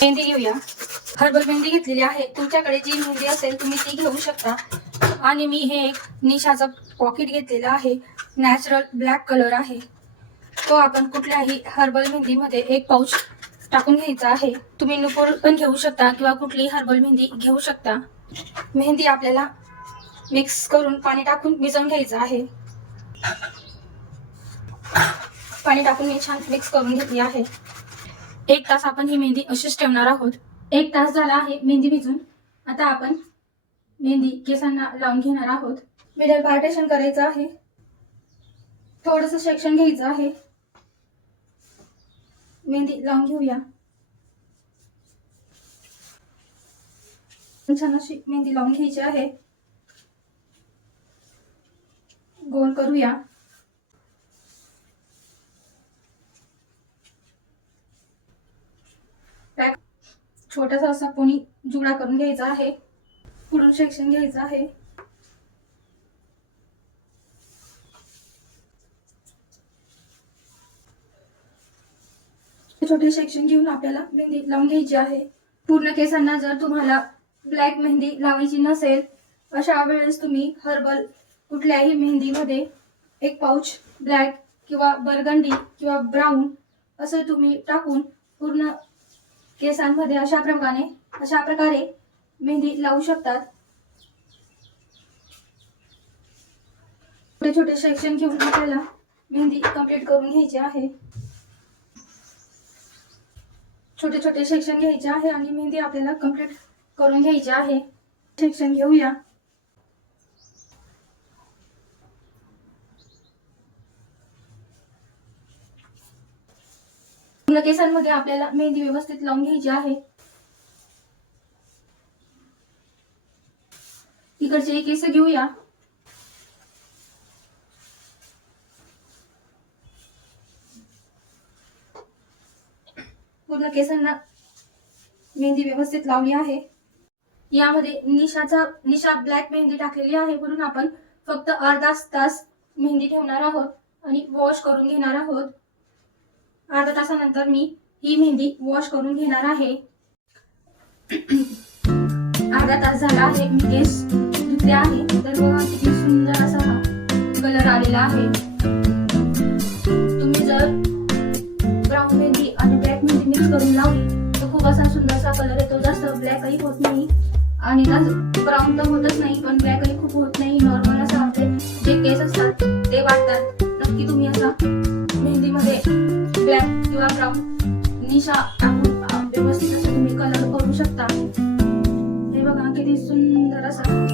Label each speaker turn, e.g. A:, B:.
A: मेहंदी घेऊया. हर्बल मेहंदी घेतलेली आहे. तुमच्याकडे जी मेहंदी असेल तुम्ही ती घेऊ शकता. आणि मी हे एक निशाचं पॉकेट घेतलेलं आहे. नॅचरल ब्लॅक कलर आहे. तो आपण कुठल्याही हर्बल मेहंदीमध्ये एक पाऊच टाकून घ्यायचा आहे. तुम्ही नुपूर पण घेऊ शकता किंवा कुठलीही हर्बल मेहंदी घेऊ शकता. मेहंदी आपल्याला मिक्स करून पाणी टाकून भिजवून घ्यायचं आहे. पाणी टाकून मी छान मिक्स करून घेतली आहे. एक तास आपण ही मेहंदी अशीच ठेवणार आहोत. एक तास झाला आहे मेहंदी भिजून. आता आपण मेहंदी केसांना लावून घेणार आहोत. मिडल पार्टेशन करायचं आहे. थोडस सेक्शन घ्यायचं आहे. मेहंदी लावून घेऊया. छान अशी मेहंदी लावून घ्यायची आहे. गोल करूया. छोटासा असा कोणी जुडा करून घ्यायचा आहे. पुढून सेक्शन घ्यायचं आहे. छोटे सेक्शन घेऊन आपल्याला मेहंदी लावून घ्यायची आहे. पूर्ण केसांना जर तुम्हाला ब्लॅक मेहंदी लावायची नसेल अशा वेळेस तुम्ही हर्बल कुठल्याही मेहंदीमध्ये एक पाऊच ब्लॅक किंवा बर्गंडी किंवा ब्राऊन असं तुम्ही टाकून पूर्ण केसांमध्ये अशा प्रकार अशा प्रकारे मेहंदी लावू शकतात. छोटे छोटे सेक्शन घेऊन आपल्याला मेहंदी कंप्लीट कर छोटे छोटे सेक्शन आणि मेहंदी करून घ्यायची आहे. सेक्शन घेऊया. पूर्ण केसांमध्ये आपल्याला मेहंदी व्यवस्थित लावून घ्यायची आहे. इकडचे एक केस घेऊया. पूर्ण केसांना मेहंदी व्यवस्थित लावली आहे. यामध्ये निशाचा निशा ब्लॅक मेहंदी टाकलेली आहे म्हणून आपण फक्त अर्धा तास मेहंदी ठेवणार आहोत आणि वॉश करून घेणार आहोत. अर्धा तासानंतर मी ही मेहंदी वॉश करून घेणार आहे. अर्धा तास झाला आहे मी केस धुतले आहे. तर बघा किती सुंदर असा हा कलर आलेला आहे. तुम्ही जर ब्राऊन मेहंदी आणि ब्लॅक मेहंदी मिक्स करून लावली तर खूप असा सुंदरसा कलर येतो. जास्त ब्लॅकही होत नाही. आणि ब्राऊन तर होतच नाही पण ब्लॅकही खूप होत नाही. नॉर्मल असं आपले जे केस असतात ते वाटतात. निशा टाकून व्यवस्थित असं तुम्ही कलर करू शकता. हे बघा किती सुंदर असं